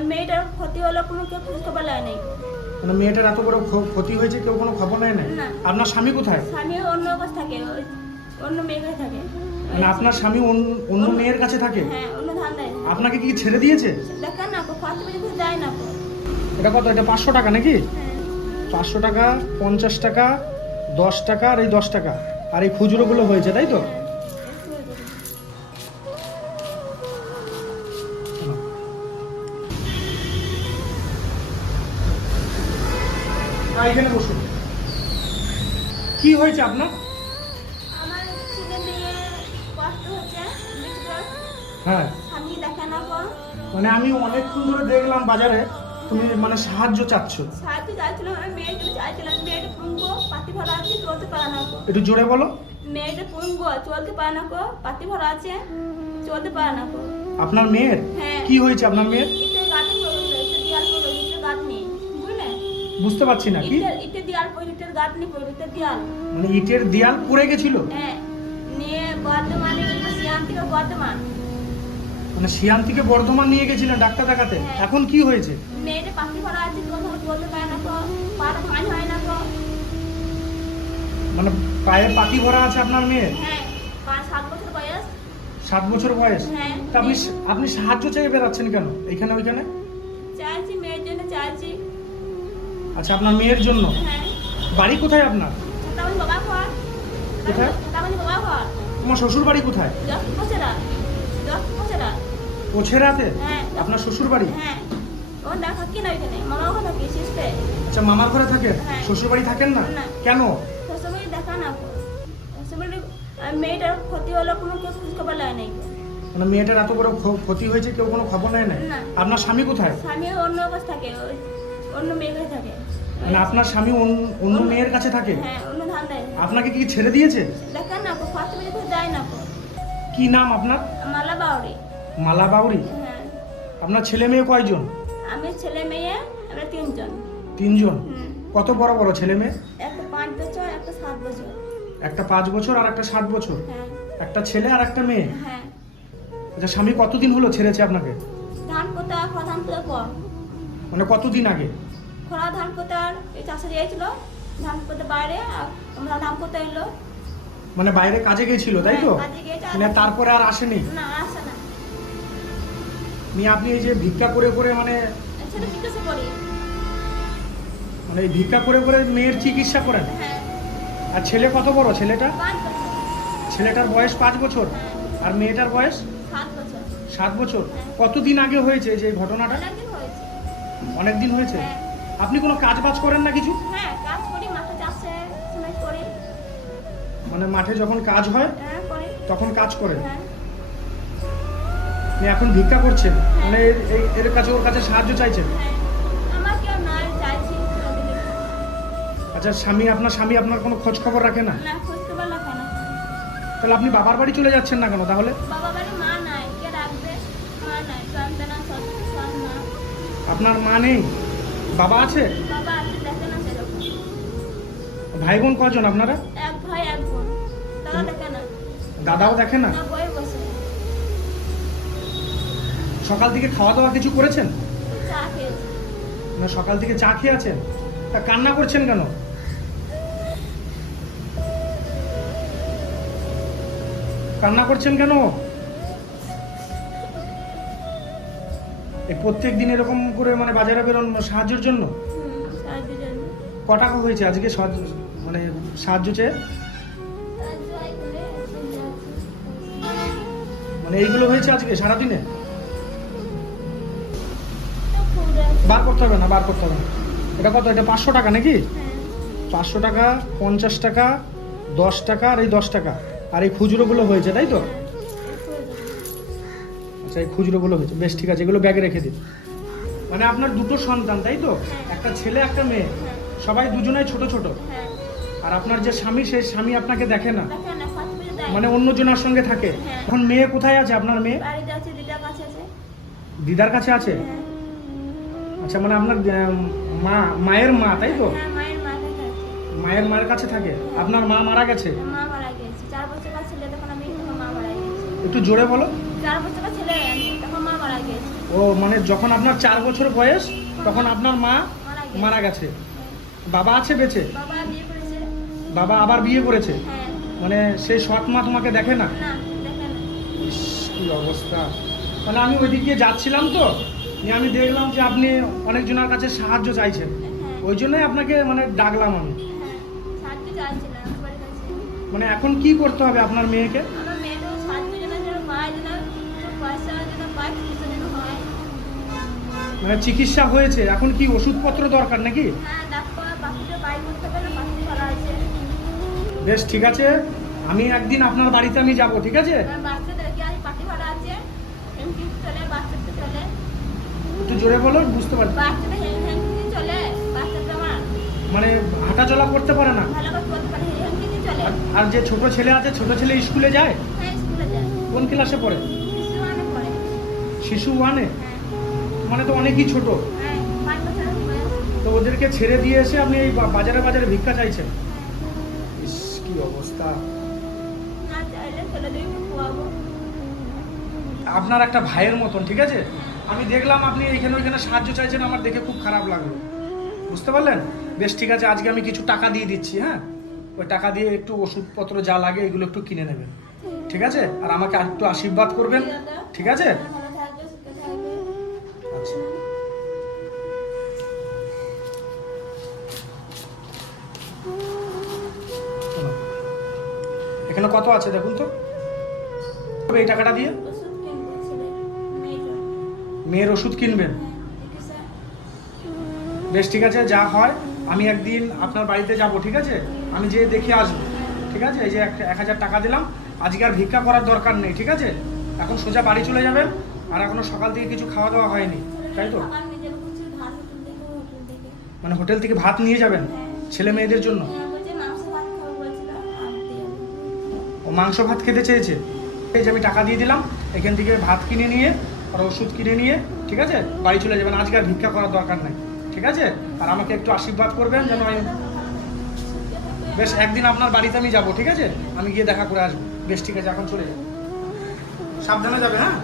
আর মেয়েটার ক্ষতি হলো কোনো কেউ খোঁজ খবর নেয় নাই। মানে মেয়েটার এত বড় ক্ষতি হয়েছে কেউ কোনো খবর নেয় না না। আপনার স্বামী কোথায়? স্বামী অন্য কাছে থাকে ওই অন্য মেয়ের কাছে থাকে। মানে আপনার স্বামী অন্য- অন্য মেয়ের কাছে থাকে? হ্যাঁ অন্য আপনাকে কি ছেড়ে দিয়েছে? দেখা না ফার্স্ট বেজে যায় না কো। এটা কত? এটা পাঁচশো টাকা নাকি? হ্যাঁ। পাঁচশো টাকা পঞ্চাশ টাকা দশ টাকা আর এই দশ টাকা। আর এই খুচরোগুলো হয়েছে তাই তো? এখানে বসুন। কি হয়েছে আপনার? আমার ছেলে মেয়ে কষ্ট হচ্ছে হ্যাঁ। মানে আমি অনেকক্ষণ ধরে দেখলাম বাজারে তুমি মানে সাহায্য চাচ্ছ। সাহায্য চাইছিলাম আমি মেয়েকে চাইছিলাম মেয়েটা পুঙ্গ পাতি ভরা আছে চলতে পারে না একটু জোরে বলো। মেয়েটা পুঙ্গ চলতে পারে না কো পাতি ভরা আছে চলতে পারে না আপনার মেয়ের? হ্যাঁ। কি হয়েছে আপনার মেয়ের ইটের গাঁথনি পড়ে ইটের দিয়াল পড়ে ইটের গাঁথনি বুঝলে বুঝতে পারছি না কি? ইটের দিয়াল ইটের গাঁথনি ইটের দেয়াল। মানে ইটের দেয়াল পড়ে গেছিল? হ্যাঁ নিয়ে বর্ধমানে শিয়াম থেকে বর্ধমান। মানে শিয়ান থেকে বর্ধমান নিয়ে গেছিলেন ডাক্তার দেখাতে? হ্যাঁ। এখন কি হয়েছে? মেয়েটা পাখি ভরা আছে কথা বলতে পারে না তো পাটা ভাঙ হয় না তো। মানে পায়ে পাখি ভরা আছে আপনার মেয়ে হ্যাঁ পাঁচ সাত বছর বয়স। সাত বছর বয়স? হ্যাঁ। তা আপনি আপনি সাহায্য চেয়ে বেড়াচ্ছেন কেন এখানে ওইখানে? চাইছি মেয়ের জন্য চাইছি। আচ্ছা আপনার মেয়ের জন্য? হ্যাঁ। বাড়ি কোথায় আপনার? কোথায়? তোমার শ্বশুর বাড়ি কোথায় ওছেরাতে হ্যাঁ। আপনার শ্বশুর বাড়ি হ্যাঁ আচ্ছা মামার ঘরে থাকেন। শ্বশুর বাড়ি থাকেন না। কেন? মেয়েটার ক্ষতি হলো কোনো কেউ খোঁজ খবর নেয় নাই। মানে মেয়েটার এত বড় ক্ষতি হয়েছে কেউ কোনো খবর নেয় না। আপনার স্বামী কোথায়? স্বামী অন্য কাছে থাকে। অন্য মেয়ের কাছে থাকে। মানে আপনার স্বামী অন্য- মেয়ের কাছে থাকে? হ্যাঁ অন্য ধান আপনাকে কি ছেড়ে দিয়েছে? দেখা না কিছু যায় না কি। নাম আপনার? মালা বাউরি মালা বাউরি হ্যাঁ। আপনার ছেলে মেয়ে কয়জন? আমি ছেলে মেয়ে আমরা তিনজন। তিনজন? কত বড় বড় ছেলে মেয়ে? একটা পাঁচ বছর একটা সাত বছর। একটা পাঁচ বছর আর একটা সাত বছর? হ্যাঁ। একটা ছেলে আর একটা মেয়ে? হ্যাঁ। আচ্ছা স্বামী কতদিন হলো ছেড়েছে আপনাকে? ধান পোতা পর মানে কতদিন আগে? খরা ধান পোতার এই চাষে দিয়েছিল ধান পোতা বাইরে আমরা ধান পোতা এলো। মানে বাইরে কাজে গেছিল তাই তো? হ্যাঁ, মানে তারপরে আর আসেনি? না আসে না। নিয়ে আপনি এই যে ভিক্ষা করে করে মানে করি মানে এই ভিক্ষা করে করে মেয়ের চিকিৎসা করেন? হ্যাঁ। আর ছেলে কত বড় ছেলেটা? ছেলেটার বয়স পাঁচ বছর? হ্যাঁ। আর মেয়েটার বয়স? সাত বছর। কতদিন আগে হয়েছে যে ঘটনাটা অনেক দিন হয়েছে? হ্যাঁ। আপনি কোনো কাজ বাজ করেন না কিছু? হ্যাঁ কাজ করি মাঠে চাষে সময় করি। মানে মাঠে যখন কাজ হয় হ্যাঁ করি। তখন কাজ করেন? হ্যাঁ। আপনি এখন ভিক্ষা করছেন? মানে এর- এই এর কাছে ওর কাছে সাহায্য চাইছেন? হ্যাঁ। আচ্ছা স্বামী আপনার স্বামী আপনার কোনো খোঁজ খবর রাখে না? তাহলে আপনি বাবার বাড়ি চলে যাচ্ছেন না কেন তাহলে? আপনার মা নেই? বাবা আছে? বাবা আছে দেখে না সেরকম। ভাই বোন কজন আপনারা? এক ভাই এক বোন। তারা দেখে না। দাদাও দেখে না? সকাল থেকে খাওয়া দাওয়া কিছু করেছেন? না সকাল থেকে চা খেয়ে আছেন? তা কান্না করছেন কেন? কান্না করছেন কেন? প্রত্যেক দিন এরকম করে মানে বাজারে বেরোন সাহায্যের জন্য? হুম সাহায্যের জন্য। ক টাকা হয়েছে আজকে মানে সাহায্য চেয়ে? মানে এইগুলো হয়েছে আজকে সারাদিনে? বার করতে হবে না বার করতে হবে না। এটা কত এটা পাঁচশো টাকা নাকি? হ্যাঁ। পাঁচশো টাকা পঞ্চাশ টাকা দশ টাকা আর এই দশ টাকা। আর এই খুচরোগুলো হয়েছে তাই তো? আচ্ছা এই খুচরোগুলো হয়েছে। বেশ ঠিক আছে এগুলো ব্যাগে রেখে দিন। মানে আপনার দুটো সন্তান তাই তো? হ্যাঁ। একটা ছেলে একটা মেয়ে। সবাই দুজনেই ছোট ছোট। হ্যাঁ। আর আপনার যে স্বামী সেই স্বামী আপনাকে দেখে না। মানে অন্যজনের সঙ্গে থাকে। হ্যাঁ। এখন মেয়ে কোথায় আছে? আপনার মেয়ে? দিদার কাছে আছে। আচ্ছা মানে আপনার মা মায়ের মা তাই তো? মায়ের মায়ের কাছে থাকে? আপনার মা মারা গেছে। একটু জোরে বলো। চার বছর ছেলে তখন মা মারা গেছে। ও মানে যখন আপনার চার বছর বয়স তখন আপনার মা মারা গেছে। বাবা আছে বেঁচে? বাবা আবার বিয়ে করেছে? হ্যাঁ। মানে সেই সৎ মা তোমাকে দেখে না? কি অবস্থা। মানে আমি ওইদিক দিয়ে যাচ্ছিলাম তো। আমি দেখলাম যে আপনি অনেকজনের কাছে সাহায্য চাইছেন। হ্যাঁ। ওই জন্যই আপনাকে মানে ডাকলাম আমি। হ্যাঁ মানে এখন কি করতে হবে আপনার মেয়েকে? মানে চিকিৎসা হয়েছে এখন কি ওষুধপত্র দরকার নাকি? হ্যাঁ বেশ ঠিক আছে। আমি একদিন আপনার বাড়িতে আমি যাব ঠিক আছে? চলে একটু জোরে বলো বুঝতে পারছি। মানে হাঁটাচলা করতে পারে না? আর- যে ছোট ছেলে আছে ছোট ছেলে স্কুলে যায়? হ্যাঁ কোন ক্লাসে পড়ে। শিশু ওয়ানে? হ্যাঁ। মানে তো অনেকই ছোট। তো ওদেরকে ছেড়ে দিয়ে এসে আপনি এই বাজারে বাজারে ভিক্ষা চাইছেন? কি অবস্থা। আপনার একটা ভাইয়ের মতন, ঠিক আছে? আমি দেখলাম আপনি এখানে ওইখানে সাহায্য চাইছেন, আমার দেখে খুব খারাপ লাগল। বুঝতে পারলেন? বেশ, ঠিক আছে, আজকে আমি কিছু টাকা দিয়ে দিচ্ছি হ্যাঁ? ওই টাকা দিয়ে একটু ওষুধপত্র যা লাগে এগুলো একটু কিনে নেবেন। ঠিক আছে? আর আমাকে আর একটু আশীর্বাদ করবেন। ঠিক আছে? এখানে কত আছে দেখুন তো? এই টাকাটা দিয়ে? মেয়ের ওষুধ কিনবেন। বেশ, ঠিক আছে, যা হয়, আমি একদিন আপনার বাড়িতে যাব, ঠিক আছে? আমি যেয়ে দেখে আসব, ঠিক আছে? এই যে এক হাজার টাকা দিলাম, আজকে আর ভিক্ষা করার দরকার নেই, ঠিক আছে? এখন সোজা বাড়ি চলে যাবেন, আর এখনও সকাল থেকে কিছু খাওয়া দাওয়া হয়নি, তাই তো? মানে হোটেল থেকে ভাত নিয়ে যাবেন, ছেলে মেয়েদের জন্য? মাংস ভাত খেতে চেয়েছে। এই যে আমি টাকা দিয়ে দিলাম, এখান থেকে ভাত কিনে নিয়ে আর ওষুধ কিনে নিয়ে, ঠিক আছে? বাড়ি চলে যাবেন আজকে আর ভিক্ষা করার দরকার নাই, ঠিক আছে? আর আমাকে একটু আশীর্বাদ করবেন যেন আমি বেশ একদিন আপনার বাড়িতে আমি যাব, ঠিক আছে? আমি গিয়ে দেখা করে আসব। বেশ, ঠিক আছে, এখন চলে যাব। সাবধানে যাবে হ্যাঁ?